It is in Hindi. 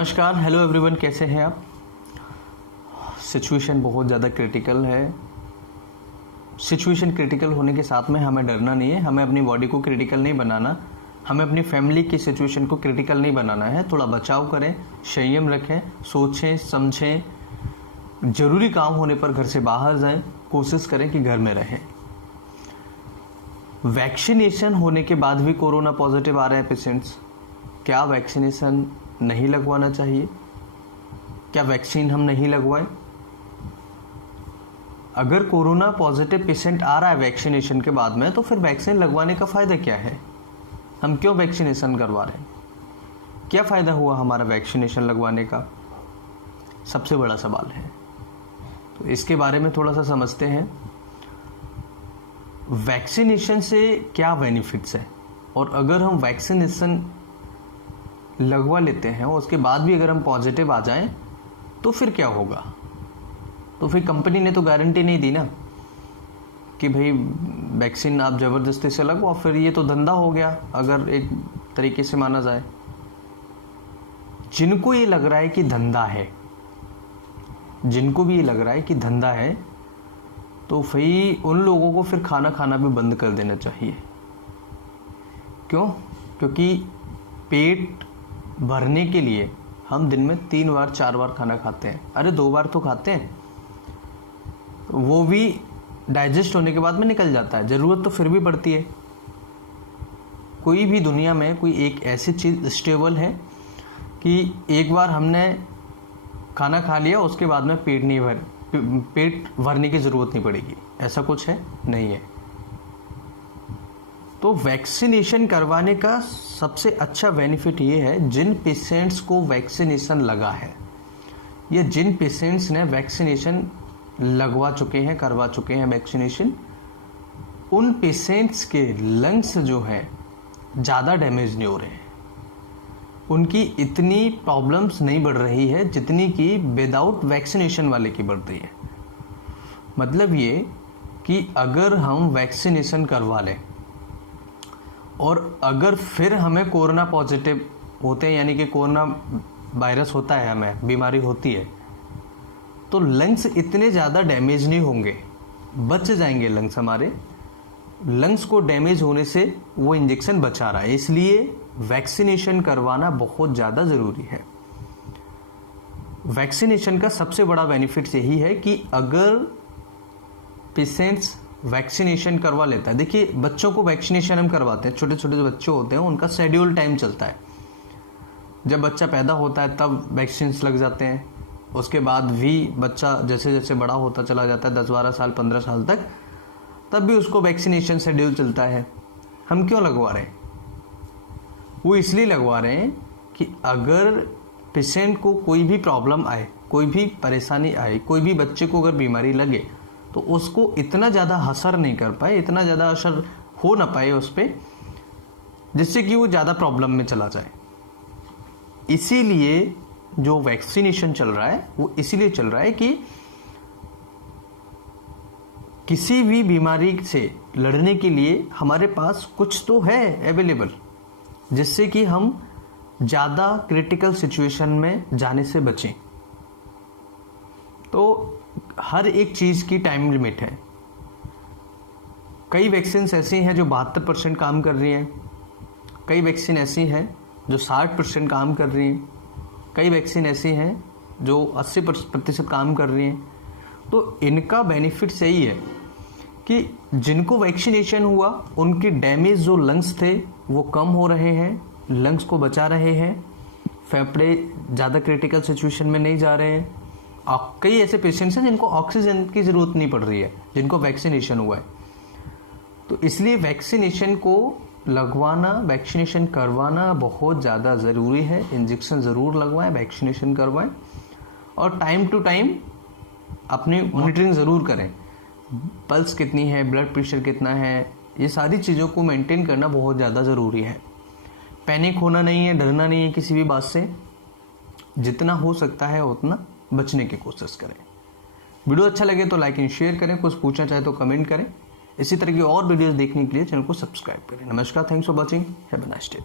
नमस्कार, हेलो एवरीवन, कैसे हैं आप। सिचुएशन बहुत ज़्यादा क्रिटिकल है। सिचुएशन क्रिटिकल होने के साथ में हमें डरना नहीं है, हमें अपनी बॉडी को क्रिटिकल नहीं बनाना, हमें अपनी फैमिली की सिचुएशन को क्रिटिकल नहीं बनाना है। थोड़ा बचाव करें, संयम रखें, सोचें समझें, ज़रूरी काम होने पर घर से बाहर जाएं, कोशिश करें कि घर में रहें। वैक्सीनेशन होने के बाद भी कोरोना पॉजिटिव आ रहे हैं पेशेंट्स। क्या वैक्सीनेशन नहीं लगवाना चाहिए? क्या वैक्सीन हम नहीं लगवाएं? अगर कोरोना पॉजिटिव पेशेंट आ रहा है वैक्सीनेशन के बाद में, तो फिर वैक्सीन लगवाने का फ़ायदा क्या है? हम क्यों वैक्सीनेशन करवा रहे हैं? क्या फ़ायदा हुआ हमारा वैक्सीनेशन लगवाने का? सबसे बड़ा सवाल है। तो इसके बारे में थोड़ा सा समझते हैं। वैक्सीनेशन से क्या बेनिफिट्स है, और अगर हम वैक्सीनेशन लगवा लेते हैं और उसके बाद भी अगर हम पॉजिटिव आ जाएं तो फिर क्या होगा? तो फिर कंपनी ने तो गारंटी नहीं दी ना कि भाई वैक्सीन आप ज़बरदस्ती से लगवाओ। फिर ये तो धंधा हो गया, अगर एक तरीके से माना जाए। जिनको ये लग रहा है कि धंधा है, जिनको भी ये लग रहा है कि धंधा है, तो भाई उन लोगों को फिर खाना खाना भी बंद कर देना चाहिए। क्यों? क्योंकि पेट भरने के लिए हम दिन में 3 बार 4 बार खाना खाते हैं। अरे 2 बार तो खाते हैं, वो भी डाइजेस्ट होने के बाद में निकल जाता है। ज़रूरत तो फिर भी पड़ती है। कोई भी दुनिया में कोई एक ऐसी चीज़ स्टेबल है कि एक बार हमने खाना खा लिया, उसके बाद में पेट भरने की ज़रूरत नहीं पड़ेगी। ऐसा कुछ है? नहीं है। तो वैक्सीनेशन करवाने का सबसे अच्छा बेनिफिट ये है, जिन पेशेंट्स को वैक्सीनेशन लगा है या जिन पेशेंट्स ने वैक्सीनेशन लगवा चुके हैं, करवा चुके हैं वैक्सीनेशन, उन पेशेंट्स के लंग्स जो हैं ज़्यादा डैमेज नहीं हो रहे हैं। उनकी इतनी प्रॉब्लम्स नहीं बढ़ रही है जितनी कि विदाउट वैक्सीनेशन वाले की बढ़ रही है। मतलब ये कि अगर हम वैक्सीनेशन करवा लें और अगर फिर हमें कोरोना पॉजिटिव होते हैं, यानी कि कोरोना वायरस होता है, हमें बीमारी होती है, तो लंग्स इतने ज़्यादा डैमेज नहीं होंगे, बच जाएंगे लंग्स हमारे। लंग्स को डैमेज होने से वो इंजेक्शन बचा रहा है, इसलिए वैक्सीनेशन करवाना बहुत ज़्यादा ज़रूरी है। वैक्सीनेशन का सबसे बड़ा बेनिफिट यही है कि अगर पेशेंट्स वैक्सीनेशन करवा लेता है। देखिए, बच्चों को वैक्सीनेशन हम करवाते हैं, छोटे छोटे जो बच्चे होते हैं उनका शेड्यूल टाइम चलता है। जब बच्चा पैदा होता है तब वैक्सीन लग जाते हैं, उसके बाद भी बच्चा जैसे जैसे बड़ा होता चला जाता है, 10-12 साल 15 साल तक, तब भी उसको वैक्सीनेशन शेड्यूल चलता है। हम क्यों लगवा रहे हैं? वो इसलिए लगवा रहे हैं कि अगर पेशेंट को कोई भी प्रॉब्लम आए, कोई भी परेशानी आए, कोई भी बच्चे को अगर बीमारी लगे, तो उसको इतना ज़्यादा असर नहीं कर पाए, इतना ज़्यादा असर हो ना पाए उस पर, जिससे कि वो ज़्यादा प्रॉब्लम में चला जाए। इसीलिए जो वैक्सीनेशन चल रहा है वो इसीलिए चल रहा है कि किसी भी बीमारी से लड़ने के लिए हमारे पास कुछ तो है अवेलेबल, जिससे कि हम ज़्यादा क्रिटिकल सिचुएशन में जाने से बचें। तो हर एक चीज़ की टाइम लिमिट है। कई वैक्सीन ऐसी हैं जो 72% काम कर रही हैं, कई वैक्सीन ऐसी हैं जो 60% काम कर रही हैं, कई वैक्सीन ऐसी हैं जो 80% काम कर रही हैं। तो इनका बेनिफिट यही है कि जिनको वैक्सीनेशन हुआ उनके डैमेज जो लंग्स थे वो कम हो रहे हैं, लंग्स को बचा रहे हैं, फेफड़े ज़्यादा क्रिटिकल सिचुएशन में नहीं जा रहे हैं। कई ऐसे पेशेंट्स हैं जिनको ऑक्सीजन की ज़रूरत नहीं पड़ रही है, जिनको वैक्सीनेशन हुआ है। तो इसलिए वैक्सीनेशन को लगवाना, वैक्सीनेशन करवाना बहुत ज़्यादा ज़रूरी है। इंजेक्शन ज़रूर लगवाएं, वैक्सीनेशन करवाएं, और टाइम टू टाइम अपनी मॉनिटरिंग ज़रूर करें। पल्स कितनी है, ब्लड प्रेशर कितना है, ये सारी चीज़ों को मेंटेन करना बहुत ज़्यादा ज़रूरी है। पैनिक होना नहीं है, डरना नहीं है किसी भी बात से। जितना हो सकता है उतना बचने की कोशिश करें। वीडियो अच्छा लगे तो लाइक एंड शेयर करें, कुछ पूछना चाहे तो कमेंट करें। इसी तरह की और वीडियोस देखने के लिए चैनल को सब्सक्राइब करें। नमस्कार, thanks for watching, have a nice day.